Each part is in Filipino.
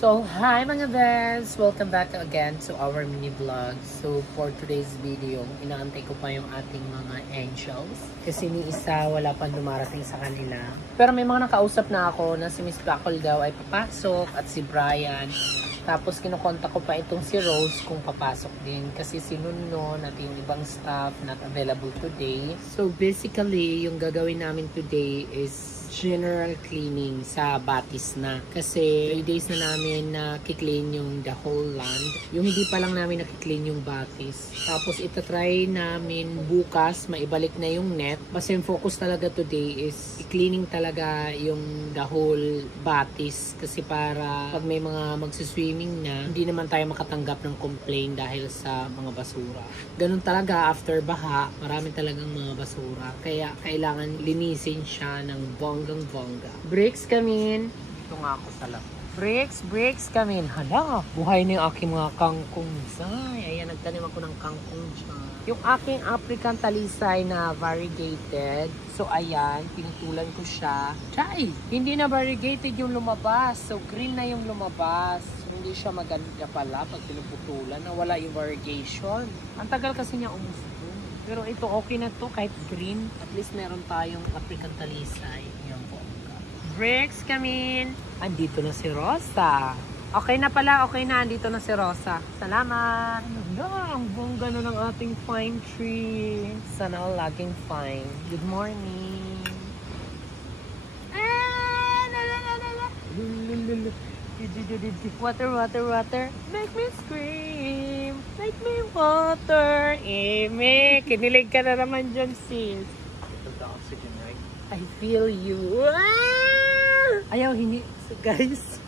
So, hi mga best! Welcome back again to our mini vlog. So, for today's video, inaantay ko pa yung ating mga angels. Kasi ni isa, wala pang dumarating sa kanila. Pero may mga nakausap na ako na si Miss Packle daw ay papasok at si Brian. Tapos kinukontak ko pa itong si Rose kung papasok din. Kasi si Nunon at yung ibang staff not available today. So, basically, yung gagawin namin today is general cleaning sa Batis na. Kasi 3 days na namin na kiklean yung the whole land. Yung hindi pa lang namin nakiklean yung Batis. Tapos itatry namin bukas maibalik na yung net. Kasi yung focus talaga today is i-cleaning talaga yung the whole Batis. Kasi para pag may mga magsiswimming na, hindi naman tayo makatanggap ng complaint dahil sa mga basura. Ganun talaga after baha, marami talagang mga basura. Kaya kailangan linisin siya ng bonggang-bongga. Bricks come in. Ito nga ako sa lab. Bricks come in. Hala, buhay na yung aking mga kangkong. Ayan, nagtanim ako ng kangkong dyan. Yung aking African talisay na variegated. So, ayan, pinutulan ko siya. Chay! Hindi na variegated yung lumabas. So, green na yung lumabas. So, hindi siya maganda pala pag pinuputulan. Nawala yung variegation. Ang tagal kasi niya umusto. Pero ito, okay na to kahit green. At least meron tayong African talisay. Yan po. Bricks come in. Andito na si Rosa. Okay na pala, okay na. Andito na si Rosa. Salamat. Ang bongga na ng ating pine tree. Sana all laging fine. Good morning. Water. Make me scream. Make me water. Eme, kinilig ka na naman dyan, sis. The oxygen, right? I feel you. Ayaw, hindi. So, guys,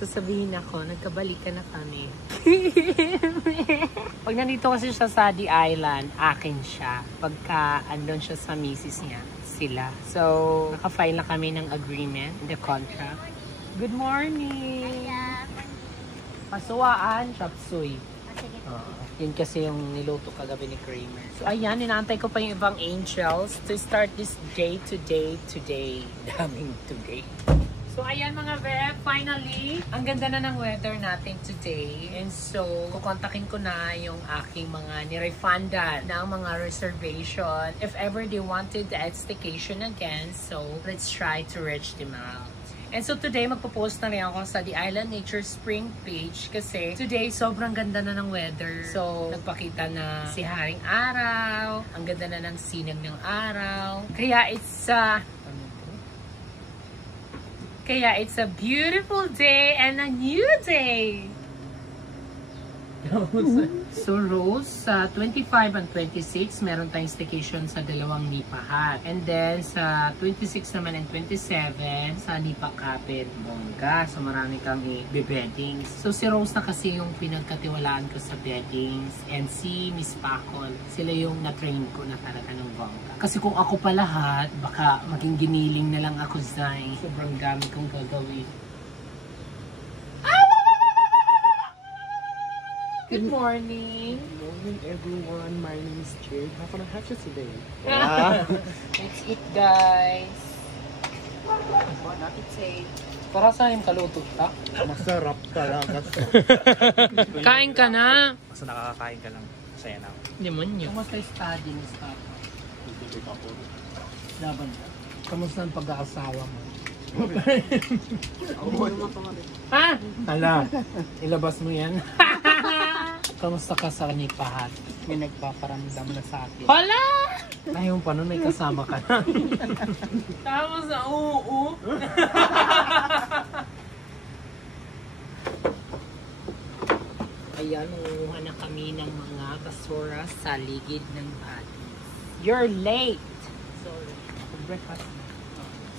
sasabihin ako, nagkabalikan na kami. Pag nandito kasi siya sa The Island, akin siya. Pagka andon siya sa misis niya, sila. So, naka-file na kami ng agreement, the contract. Good morning! Pasuwaan, chop suey. Yun kasi yung niluto kagabi ni Kramer. So, ayan, inaantay ko pa yung ibang angels to start this day today. Daming today. So, ayan mga beb, finally, ang ganda na ng weather natin today. And so, kukontakin ko na yung aking mga nirefundan ng mga reservation. If ever they wanted the staycation again, so let's try to reach them out. And so today, magpo-post na rin ako sa The Island Nature Spring page kasi today, sobrang ganda na ng weather. So, nagpakita na si Haring Araw, ang ganda na ng sinag ng araw. Kaya it's a beautiful day and a new day. So Rose, sa 25 and 26, meron tayong staycation sa dalawang Nipahat. And then sa 26 naman and 27, sa Nipa Kapit, bongga. So marami kang i-beddings. So si Rose na kasi yung pinagkatiwalaan ko sa beddings. And si Miss Packle, sila yung na-train ko na talaga ng bongga. Kasi kung ako pa lahat, baka maging giniling na lang ako, Zay. Sobrang dami kong gagawin. Good morning. Good morning, everyone. My name is Jade. How can I help you today? Let's eat, guys. Para sa yung kalutot ka? Masarap talaga. Kain ka na. Basta nakakakain ka lang. Masaya na ako. Limon nyo. Kamusta yung study ni Papa? Laban ka. Kamusta ang pag-aasawa mo? Ha? Hala, ilabas mo yan. Kamusta ka sa Nipahat? May nagpaparamdam na sa akin. Hala! Ayaw pa nun, may kasama ka na. Tama sa oo. Ayan, nangunguha na kami ng mga basura sa ligid ng Batis. You're late! Sorry. Breakfast.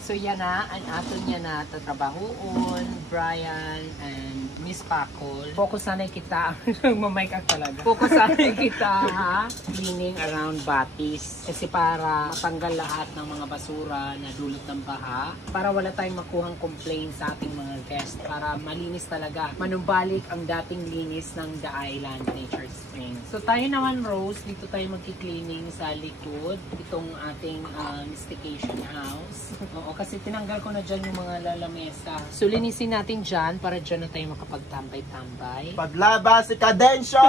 So yan na, ang aton niya na tatrabahoon, Brian and Miss Packle. Bicol. Focus sanay kita. Mamay ka talaga. Focus sanay kita ha. Cleaning around Batis. Kasi para matanggal lahat ng mga basura na dulot ng baha. Para wala tayong makuhang complaint sa ating mga guests. Para malinis talaga. Manumbalik ang dating linis ng The Island Nature Spring. So tayo naman Rose, dito tayo magki-cleaning sa likod. Itong ating mystification house. Oo, kasi tinanggal ko na dyan yung mga lalamesa. So linisin natin dyan para dyan na tayo makapagtambay-tambay. Paglaba si Cadensyo!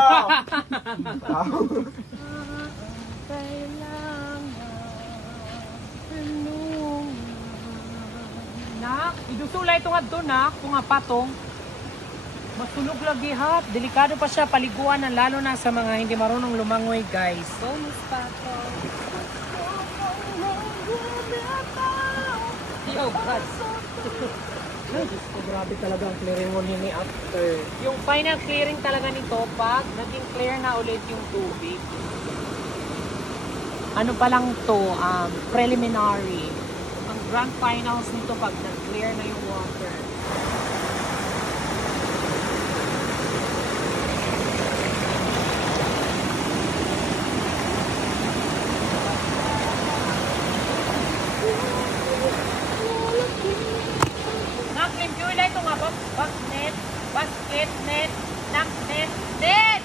Nak, idusulay ito nga doon nak, kung nga patong. Masunog lagi ha. Delikado pa siya paliguan na lalo na sa mga hindi marunong lumangoy guys. Bonus patong. Yo, God. Ay, Diyos ko, grabe talaga ang clearing mo ni after. Yung final clearing talaga nito, pag naging clear na ulit yung tubig. Ano pa lang to, preliminary. Ang grand finals nito pag nag-clear na yung water. Basket net, knock net, net!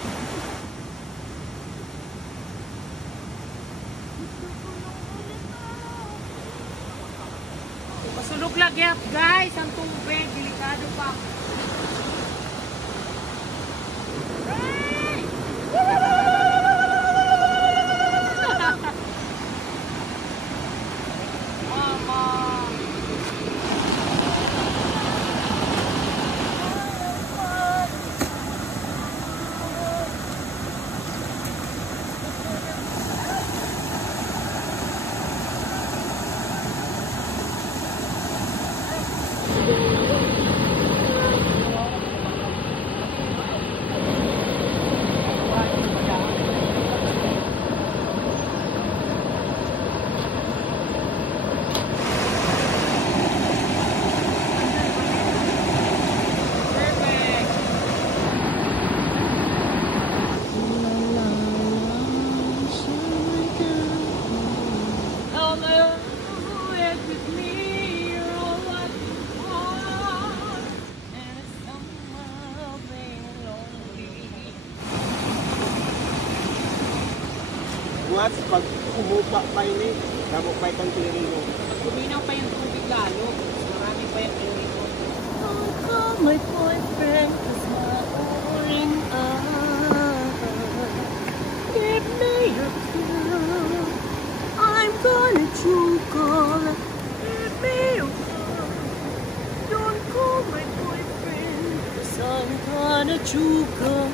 Pasulog lagi guys, ang tubig, delikado pa. Hey! Mama! Once, pag umupa pa yun namo pa itong clearing mo. Kuminaw pa yung tubig lalo. Marami pa yung clearing mo. I'll call my boyfriend cause my boring give me your love. I'm gonna choke on. Give me your love. Don't call my boyfriend cause I'm gonna choke on.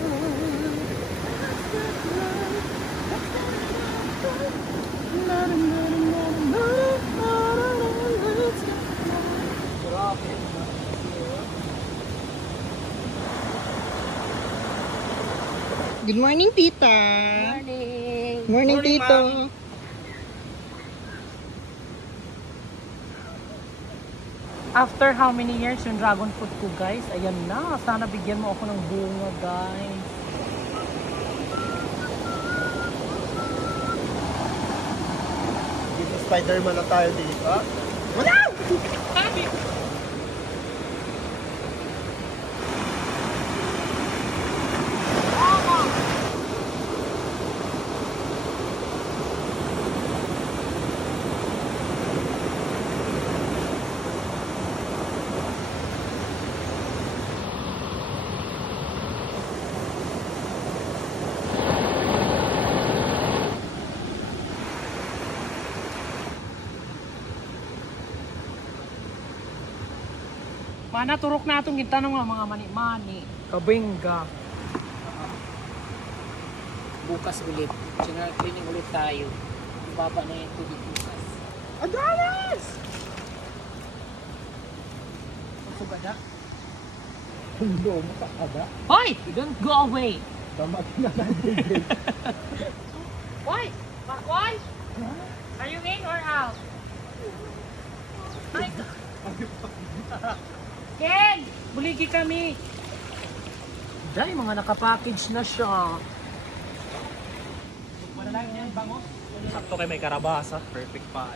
Good morning, Tita. Morning! Morning, Tito. After how many years yung dragon fruit ko guys? Ayan na. Sana bigyan mo ako ng bunga guys. Dito Spider-Man na tayo dito. Wala! Sabi! Mana turok na itong kita ng mga mani-mani. Kabingga. Bukas ulit. General cleaning ulit tayo. Baba na yung tubig bukas. Adalas! Masugada? Hindi mo kakada. Hoy! Don't go away! Tama na natin. Hoy! Markwan! Are you in or out? Ay! Ken! Buligi kami! Day, mga nakapackage na siya. Wala lang yan, bango. Sakto kay may karabasa. Perfect pa.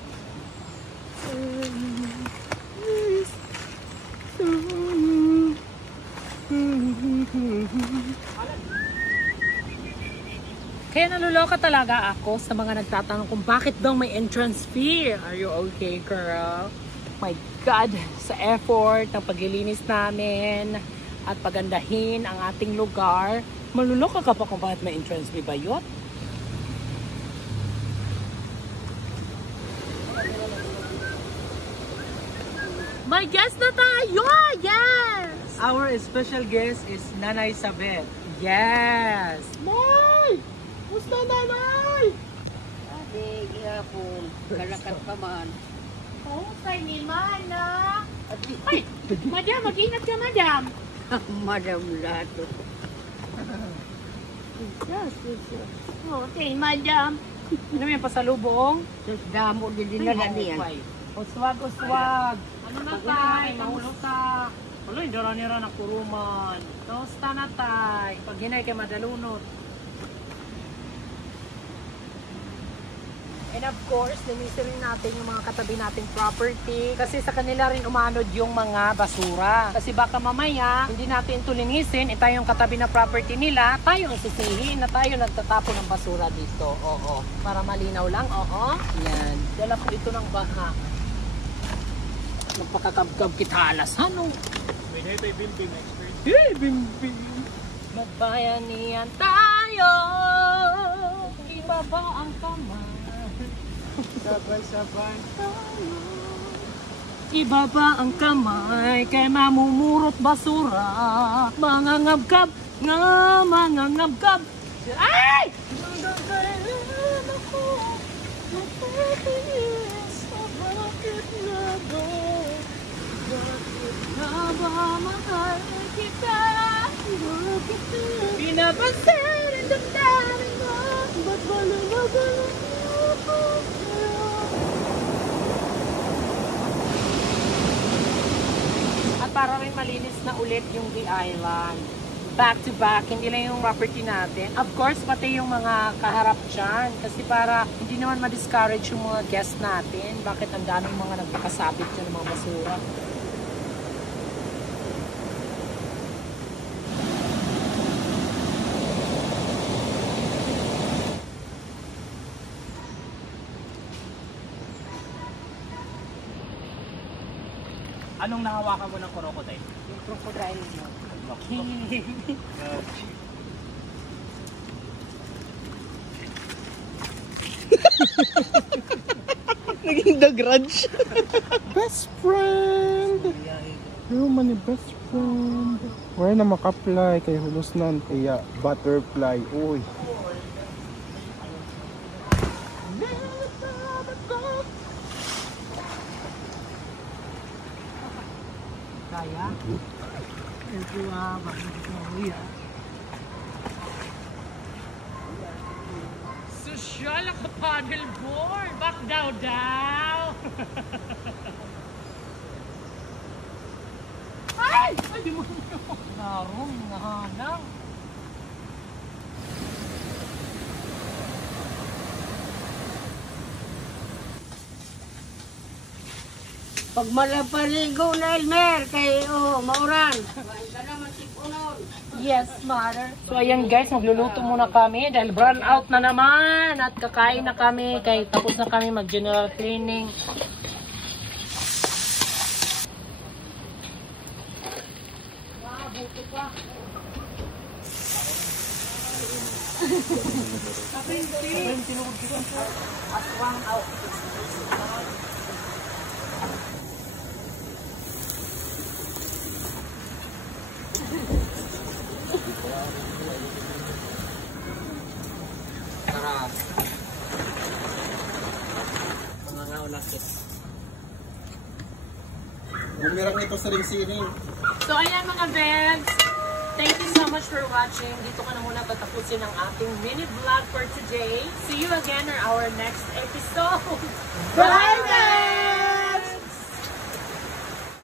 Kaya naluloka talaga ako sa mga nagtatanong kung bakit daw may entrance fee. Are you okay, girl? My God, sa effort ng paglilinis namin at pagandahin ang ating lugar, maluloka ka pa kung bakit may entrance fee ba yun? May guest na tayo! Yes! Our special guest is Nanay Sabet. Yes! Nay! Musta nanay? Ate, gihapon. Kalakat pa man. Oh, kay ni Mana! Ay! Madam, mag-ingat ka, madam! Madam Lato. Yes, yes, yes. Okay, madam. Ano yung pasalubong? Sus, damo din dinala niyan. Uswag, uswag. Ano na tay? Mahulog ka. Wala, hindi na nira na kuruman. Tosta na tay. Pag hinay kay madalunot. And of course, linisin rin natin yung mga katabi nating property. Kasi sa kanila rin umanod yung mga basura. Kasi baka mamaya, hindi natin ito linisin. Tayo yung katabi na property nila. Tayo ang sisihin na tayo nagtatapon ng basura dito. Oo. Para malinaw lang. Oo. Yan. Dala po ito ng baha. Magpakakabkab kitalas. Ano? May day bimbing expert. Hey, bimbing. Magbayanihan tayo. Ibaba ang kamay. Sabay-sabay tayo. Ibaba ang kamay kay mamumurot basura. Mangangabkab, mangangabkab. Ay! Nagagailan ako. Nagpapayos sa bakit na ba? Bakit na ba mahal kita? Bakit na pinapansin ang damdamin mo? Ba't balong-balong ako? At para rin malinis na ulit yung The Island. Back to back, hindi lang yung property natin. Of course, pati yung mga kaharap dyan. Kasi para hindi naman ma-discourage yung mga guests natin. Bakit ang daming mga nagpakasabit dyan ng mga basura. Anong nahawakan mo ng crocodile? Yung crocodile mo. Naging the grudge. Best friend! Yung man ni best friend. Wala na makapply kay hulos nan kaya butterfly. Uy. Kaya? Ito bakit ito ang Social ako paddleboard! Back daw! Ay! Ay, di mo narong, nahanang. Pag malapaligo na Elmer, kay mauran. Yes, mother. So, ayan guys, magluluto muna kami dahil brown out na naman at kakain na kami kay tapos na kami mag-general cleaning. Wow, buto pa. Aswang out. Bumirang ito sa ring-siring. So ayan mga beds, thank you so much for watching. Dito ka na muna patapusin ang ating mini vlog for today. See you again on our next episode. Bye bye!